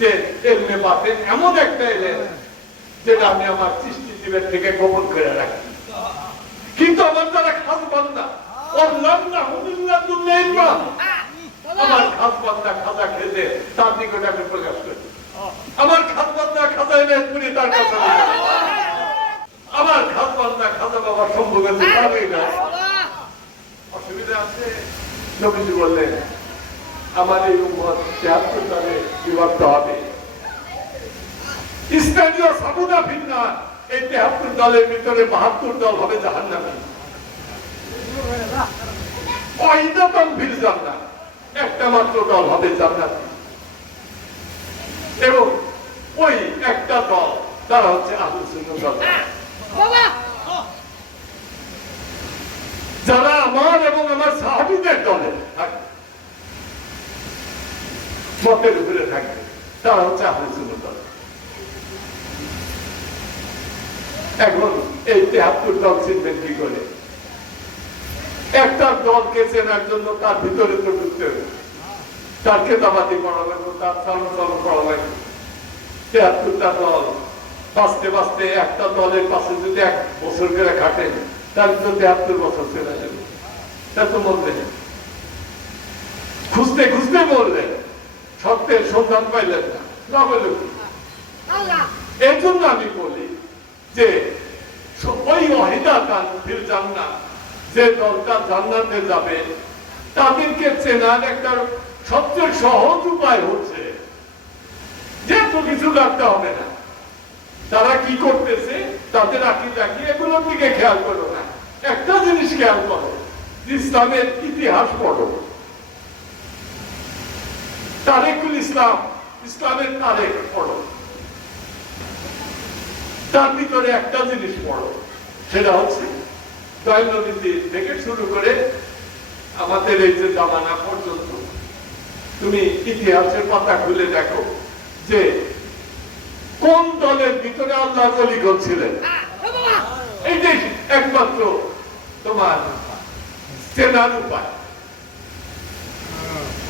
যে এলমে বাতেন এমন একটা এলেন যেটা আমি আমার সৃষ্টি জীবের থেকে গোপন করে রাখি কিন্তু আমার দ্বারা খাস বান্দা। আমার খাস খাজা খেতে তার নিকট আমি প্রকাশ করি। আমার খাস বান্দা খাজা এনে সম্ভব না। অসুবিধা আছে? নবীজি বললেন আমার উম্মত তিয়াত্তর দলে বিভক্ত হবে। স্থানীয় সাবুদা ভিন্না। এই তেহাত্তর দলের ভিতরে বাহাত্তর দল হবে জাহান্নামী। অহিদাতম ভিল জান্নাত। একটা মাত্র দল হবে জান্নাত। এবং ওই একটা দল, তারা হচ্ছে আহলুস সুন্নাহ যারা আমার এবং আমার সাহাবিদের দলে থাকবে মতের উপরে থাকবে এখন এই তেহাত্তর দল চিনবেন কি করে একটা দলকে চেনার জন্য তার ভিতরে তো ঢুকতে হবে তার খেতাবাদি করা লাগবে তার করা লাগবে তেহাত্তরটা দল বাঁচতে বাঁচতে একটা দলের পাশে যদি এক বছর করে খাটেন তাহলে তো তেহাত্তর বছর চলে যাবে তা তো মরবে না খুঁজতে খুঁজতে মরলেন সত্যের সন্ধান পাইলেন না। না বলে এই জন্য আমি বলি যে ওই অহিদা দান ফির জান্নাত, যে দলটা জান্নাতে যাবে, তাদেরকে চেনার একটা সবচেয়ে সহজ উপায় হচ্ছে, যে তো কিছু রাখতে হবে না। তারা কি করতেছে? তাদের আঁকি টাকি এগুলোর দিকে খেয়াল করো না। একটা জিনিস খেয়াল করো, ইসলামের ইতিহাস পড়ো। তারেকুল ইসলাম ইসলামের তারেক পড়ো। তার ভিতরে একটা জিনিস পড়ো সেটা হচ্ছে দৈনন্দিন থেকে শুরু করে আমাদের এই যে জামানা পর্যন্ত তুমি ইতিহাসের পাতা খুলে দেখো যে কোন দলের ভিতরে আল্লাহ অলিগল ছিলেন। এইটাই একমাত্র তোমার চেনার উপায়।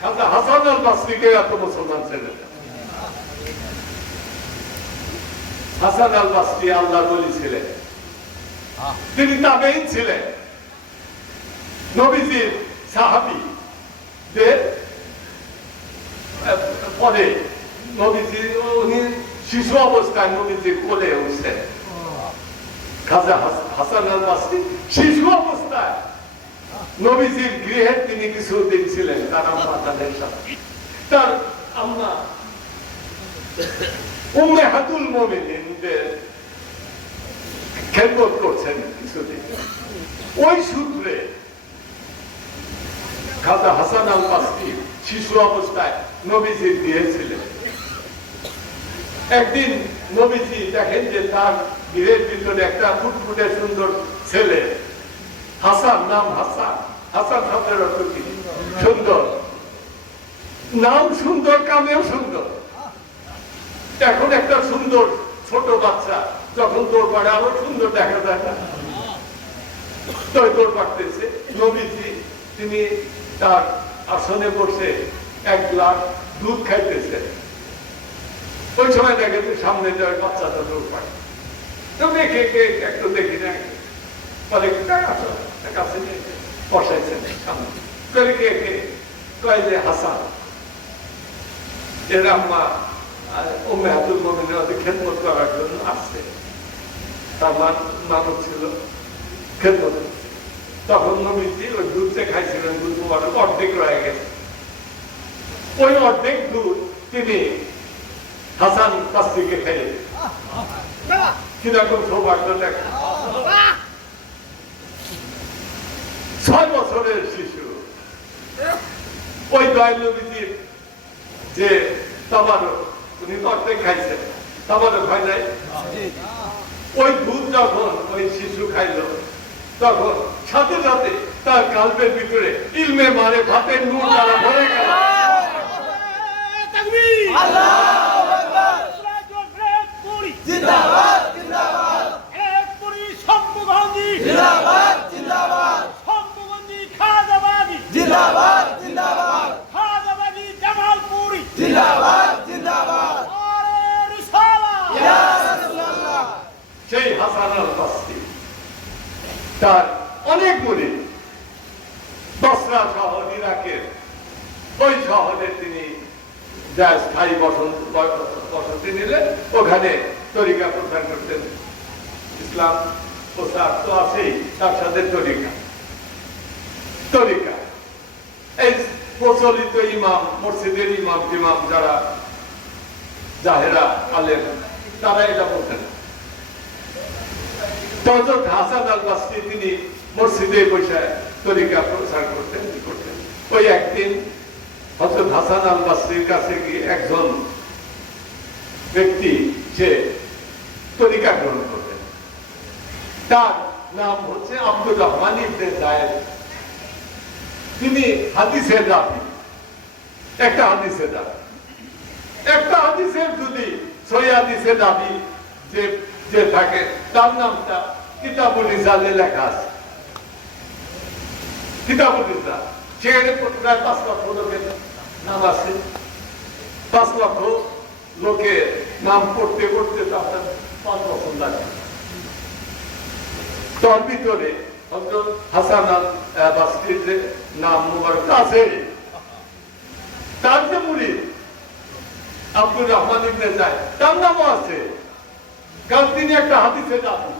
খাজা হাসান আল বাস্তিকে এত মুসলমান না। হাসান আল আল্লাহ বলি ছিলেন। তিনি তাবেইন ছিলেন। নবীজির সাহাবি যে পরে নবীজি উনি শিশু অবস্থায় নবীজি কোলে উঠছেন। খাজা হাসান আল বাস্তি শিশু অবস্থায় নবীজির গৃহে তিনি কিছুদিন ছিলেন, তার আম্মা তাদের সাথে তার উম্মে হাতুল মোমিনদের করছেন কিছুদিন। ওই সূত্রে খাজা হাসান আল শিশু অবস্থায় নবীজির দিয়েছিলেন একদিন নবীজি দেখেন যে তার গৃহের ভিতরে একটা ফুটফুটে সুন্দর ছেলে হাসান নাম হাসান। হাসান শব্দের অর্থ কি? সুন্দর। নাম সুন্দর কামেও সুন্দর। এখন একটা সুন্দর ছোট বাচ্চা যখন দৌড় পাড়ে আরও সুন্দর দেখা যায় না। তো দৌড় পাড়তেছে নবীজি তিনি তার আসনে বসে এক গ্লাস দুধ খাইতেছে। ওই সময় দেখে তুই সামনে যায় বাচ্চাটা দৌড় পাড়ে তো দেখে কে? একটু দেখি না। বলে "কাকা আসো, কাছে বসাইছেন সামনে করে কে কে? কয় যে হাসান। এর আম্মা উম্মে হাতুল মমিনের ওদের খেদমত করার জন্য আসছে। তার মানব ছিল খেদমত। তখন নবীজি ওই দুধটা খাইছিলেন দুধ তোমার অর্ধেক রয়ে গেছে। ওই অর্ধেক দুধ তিনি হাসান থেকে খেয়ে কীরকম সৌভাগ্য দেখা বছরের শিশু। ওই দয়াল নবীজির যে তাবার উনি তো অর্ধেক খাইছেন। তারপরে ভয় নাই? ওই দুধ যখন ওই শিশু খাইলো তখন সাথে সাথে তার কাল্পের ভিতরে ইলমে মারে ভাতের নূর দ্বারা ভরে গেল। জিন্দাবাদ জিন্দাবাদ জিন্দাবাদ জিন্দাবাদ জিন্দাবাদ জিন্দাবাদ জিন্দাবাদ জিন্দাবাদ ইয়া রাসূলুল্লাহ সেই হাসান আল বাস্তি তার অনেক মুড়ি বসরা শহর ইরাকের ওই শহরে তিনি যা স্থায়ী বসন্ত বসতি নিলেন ওখানে তরিকা প্রচার করতেন ইসলাম প্রচার তো তার সাথে তরিকা। তরিকা। এই প্রচলিত ইমাম, মসজিদের ইমাম যারা, জাহেরা তারা এটা বলতেন। হাসান আল বাসরি তিনি মসজিদে বসে তরিকা প্রচার করতেন করতেন। ওই একদিন হযরত হাসান আল বাসরির কাছে গিয়ে একজন ব্যক্তি, সে তরিকা গ্রহণ করতেন তার নাম হচ্ছে আব্দুর রহমান তিনি হাদিসের রাবি। একটা হাদিসের রাবি। একটা হাদিসের যদি সই হাদিসের দাবি যে যে থাকে, তার নামটা কিতাবুল ইসালে লেখা আছে। কিতাবুল ইসলাম সেখানে প্রায় পাঁচ লক্ষ লোকের নাম আছে। পাঁচ লক্ষ লোকের নাম পড়তে পড়তে তো আপনার পাঁচ বছর লাগে। তার ভিতরে হাসান নাম মুবারক আছে, তার যে মুড়ি, আব্দুর রহমান ইবনে যায় তার নামও আছে। কারণ তিনি একটা হাদিসে দাবি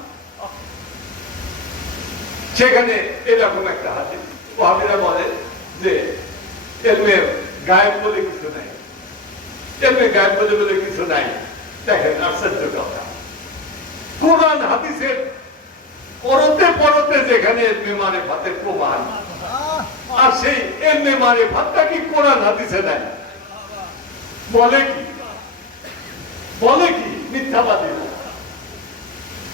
সেখানে এরকম একটা হাদিস। ওহাবিরা বলে যে এলমে গায়েব বলে কিছু নাই। এলমে গায়েব বলে বলে কিছু নাই। দেখেন আশ্চর্য কথা। কোরআন হাদিসের পরতে পরতে যেখানে মানে ভাতের প্রমাণ আর সেই এলমে মানে ভাতটা কি কোরআন হাদিসে নাই? বলে কি? বলে কি? মিথ্যাবাদীরা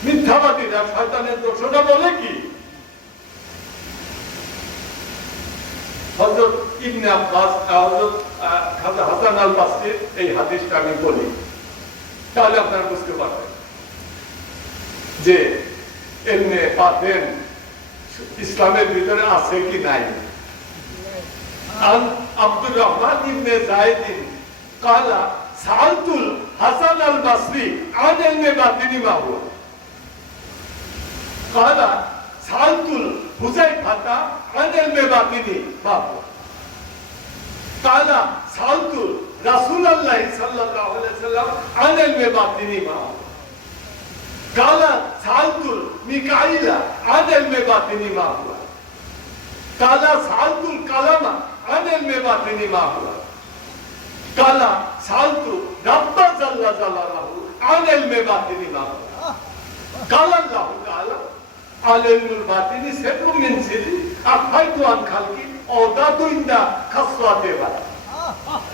মিথ্যাবাদীরা শয়তানের দোষটা বলে কি? হযরত ইবনে আব্বাস হযরত আহ, খাজা হাসান আল বাস্তির এই হাদিসটা আমি বলি। তাহলে আপনারা বুঝতে পারবেন যে এমনি পাতেন ইসলামের ভিতরে আছে কি নাই। আব্দুর রহমান ইবনে জায়েদিন কালা সালতুল হাসান আল বাসরি আন এমনি বাতিনি মাহু কালা সালতুল হুজাইফাতা আন এমনি বাতিনি মাহু কানা সাউতু রাসূলুল্লাহ সাল্লাল্লাহু আলাইহি সাল্লাম আনিল মেবাতিনি মা। কানা সাউতু মিকাইলা আনিল মেবাতিনি মা কানা সাউতু কালামা আনিল মেবাতিনি মা কানা সাউতু রাব্বা জাল্লা জালালাহু আনিল মেবাতিনি মা কালা আল্লাহু তাআলা আলিমুল বাতিনি সেটু মিন সিরি আফাইতু আন খালকি অদাতুইন্দা খাসলাতে এবার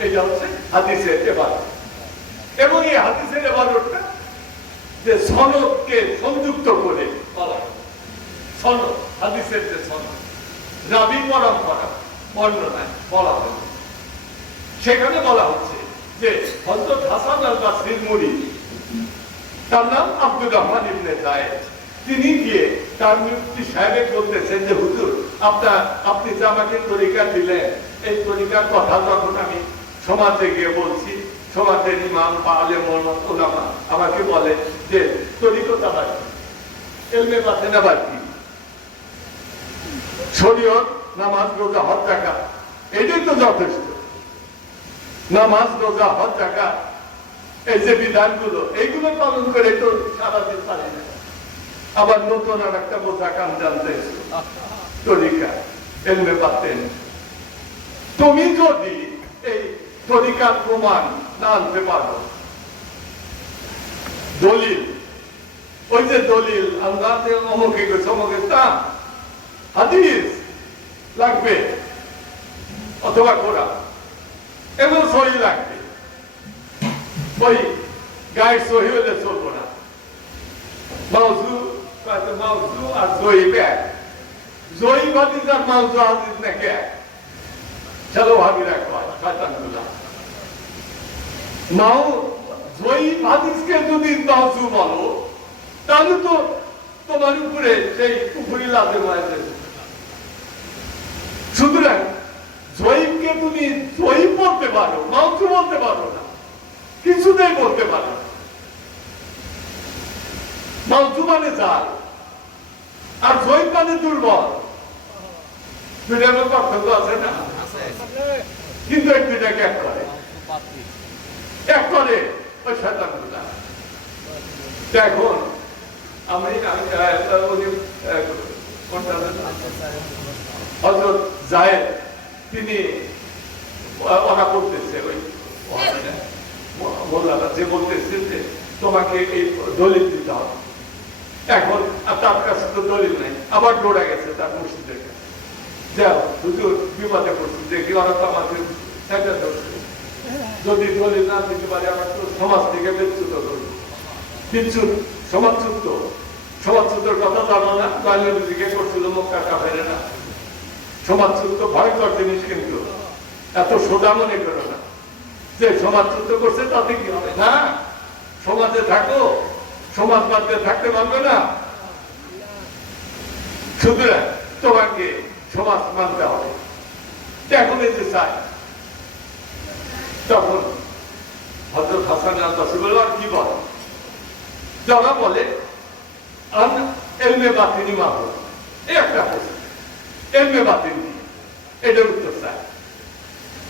এটা হচ্ছে হাদিসের var. এবং এই হাদিসের ke যে da সংযুক্ত করে বলা de হাদিসের Rabi moram para. Onu ne? বলা হল সেখানে বলা হচ্ছে যে হজরত হাসান আল বাসরির মুড়ি তার নাম আব্দুর রহমান ইবনে জায়েদ তিনি গিয়ে তার মুক্তি সাহেবের বলতেছেন যে হুজুর আপনার আপনি যে আমাকে তরিকা দিলেন, এই তরিকার কথা যখন আমি সমাজে গিয়ে বলছি। সমাজের ইমাম, বা আলেম, ওলামা আমাকে বলে যে, তরিকতা বাকি এলমে পাতে না বাকি শরীয়ত, নামাজ, রোজা, হজ টাকা এটাই তো যথেষ্ট। নামাজ, রোজা, হজ টাকা এই যে বিধানগুলো, এইগুলো পালন করে তো সারাদিন পারি না। আবার নতুন আর একটা বোঝা কাম জানতে তরিকা এলমে পাতেন। তুমি যদি এই তরিকার প্রমাণ না আনতে পারো, দলিল, ওই যে দলিল আল্লাহ অমুকে গেছে হাদিস লাগবে অথবা কোরআন? এগুলো সহি লাগবে। সহি গায়ের সহি হলে চলবো না। মাউজু মাউজু আর জয়ী ব্যাগ। জয়ী ভাতিজ আর মাউজু হাজির নাকি চলো ভাবিরা কয় শয়তানগুলা নাও, জয়ী ভাতিজকে যদি মাউজু বলো, তাহলে তো তোমার উপরে সেই পুকুরি লাভে মারে সুতরাং জয়ীবকে তুমি জয়ীব বলতে পারো মাউজু বলতে পারো না, কিছুতেই বলতে পারো না। মাউজু মানে জাল আর জয়ীব মানে দুর্বল। আছে না? কিন্তু দুইটাকে এক করে। এক করে, ওই আমি তিনি ওরা করতেছে, ওই মোল্লারা যে বলতেছে যে তোমাকে এই দলিল দিতে হবে। এখন তার কাছে তো দলিল নাই। আবার দৌড়া গেছে তার মসজিদের কাছে। বিপদে পড়ছি কি ওরা তো আমাদের যদি দলিল না দিতে পারে, আমার তো সমাজ থেকে বিচ্যুত করবে। বিচ্যুত, সমাজচ্যুত। সমাজচ্যুতের কথা জানো না? গালিবি জিজ্ঞেস করছিল মক্কা কাফেরে না সমাজচ্যুত ভয়ঙ্কর জিনিস কিন্তু। এত সোজা মনে করো না। যে সমাজচ্যুত করছে তাতে কি হবে? না? সমাজে থাকো। সমাজ বাদে থাকতে পারবে না। সুতরাং তোমাকে সমাজ মানতে হবে। এখন যে চাই তখন হজরত হাসান আর কি বলে? যারা বলে বাতিনি মাহু এই একটা প্রশ্ন। এলমে বাতিনি, এটার উত্তর চাই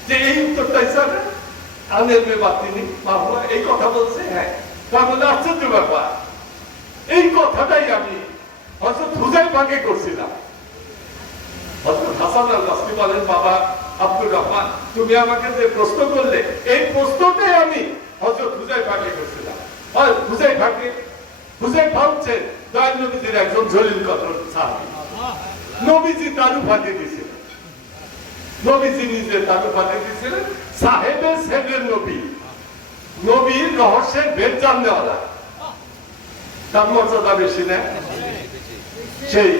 যে এই উত্তরটাই স্যার আন এলমে বাতিনি মাহু এই কথা বলছে হ্যাঁ। মধ্যে আশ্চর্য ব্যাপার। এই কথাটাই আমি হজরত হুজাই করছিলাম। হজরত হাসান আল বলেন, বাবা আব্দুর রহমান, তুমি আমাকে যে প্রশ্ন করলে, এই প্রশ্নটাই আমি হজরত করছিলাম। দয়াল নবীজির একজন জলিল সাহাবী। নবীজি তার উপাধি দিয়েছিলেন নবীজি নিজে তার উপাধি দিয়েছিলেন সাহেবের সেবের নবী। নবীর রহস্যের ভেদ জাননেওয়ালা তার মর্যাদা বেশি না? সেই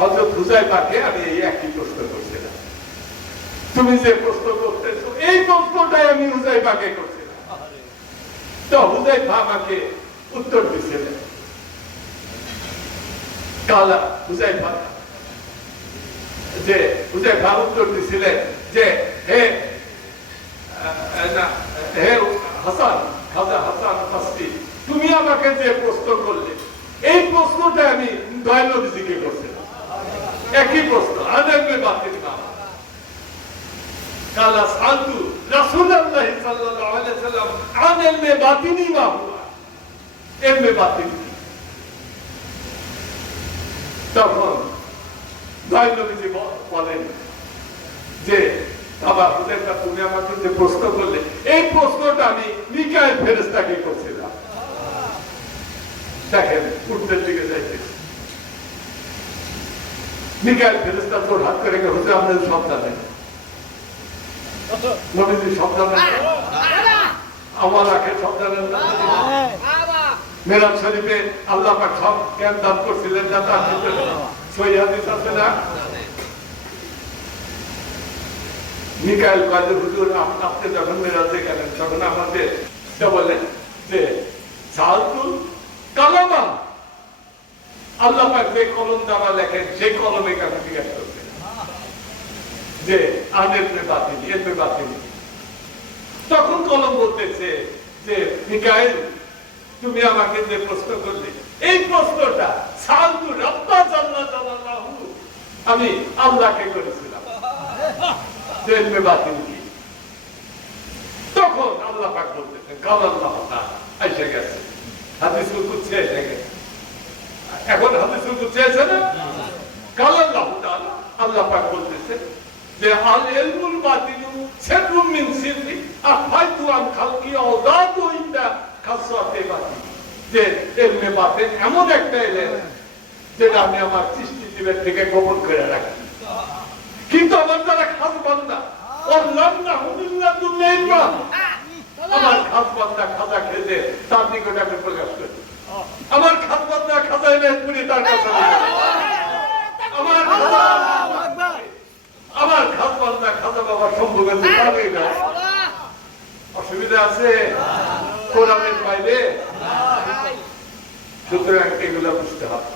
হজরত হুজাই পাকে আমি এই একই প্রশ্ন করছিলাম। তুমি যে প্রশ্ন করতেছো, এই প্রশ্নটাই আমি হুজাই পাকে করছিলাম। তো হুজাই আমাকে উত্তর দিছিলেন। কালা হুজাই যে হুজাই উত্তর দিছিলেন যে, হে না, হে হাসান, খাজা হাসান ফাস্তি তুমি আমাকে যে প্রশ্ন করলে, এই প্রশ্নটা আমি দয়াল নবীজিকে করছিলাম একই প্রশ্ন, আদামে বাতিল না। কালা সালতু রাসূলুল্লাহ সাল্লাল্লাহু আলাইহি সাল্লাম আন ইলমে বাতিনি মা হুয়া তখন বলেন যে বাবা হুজুরটা তুমি আমাকে যে প্রশ্ন করলে, এই প্রশ্নটা আমি মিকাইল ফেরেশতাকে করছিলাম। দেখেন উত্তর দিকে যাইতেছি। মিকাইল ফেরেশতা তোর হাত করে হুজুর আমাদের সব জানেন। নবীজি সব জানেন আমার আখে জানেন মেরাজ শরীফে আল্লাহ পাক সব জ্ঞান দান করছিলেন যা তার ভিতরে হাদিস আছে না? মিকাইল হুজুর আপনি যখন মেরাজে গেলেন, তখন আমাদের বলেন যে কালামা আল্লাহ পাক যে কলম লেখেন সেই কলমে কেন জিজ্ঞাসা যে মে বাতিল, এর মে বাতিল। তখন কলম বলতেছে যে, মিকাইল, তুমি আমাকে যে প্রশ্ন করলে, এই প্রশ্নটা সালতু রব্বা আমি আল্লাহকে করেছিলাম। এলমে বাতিল তখন আল্লাহ পাক বলতেছেন, কাল আল্লাহ এসে গেছে। হাদিস এসে গেছে। এখন হাদিস আছে না? কাল আল্লাহ আল্লাহ পাক যে আল মিন আন খালকি ইনদা খাসাতে বাতিন যে ইলমে বাতিন এমন একটা ইলম যেটা আমি আমার সৃষ্টি জীবের থেকে গোপন করে রাখি কিন্তু আমার দ্বারা খাস বান্দা। নাম না আমার খাস বান্দা খাজা তার আমি প্রকাশ করি। আমার খাস বান্দা আমার খাস বান্দা খাজা সম্ভব না? অসুবিধা আছে? কোরআনের বাইরে? সুতরাং এগুলো বুঝতে হবে।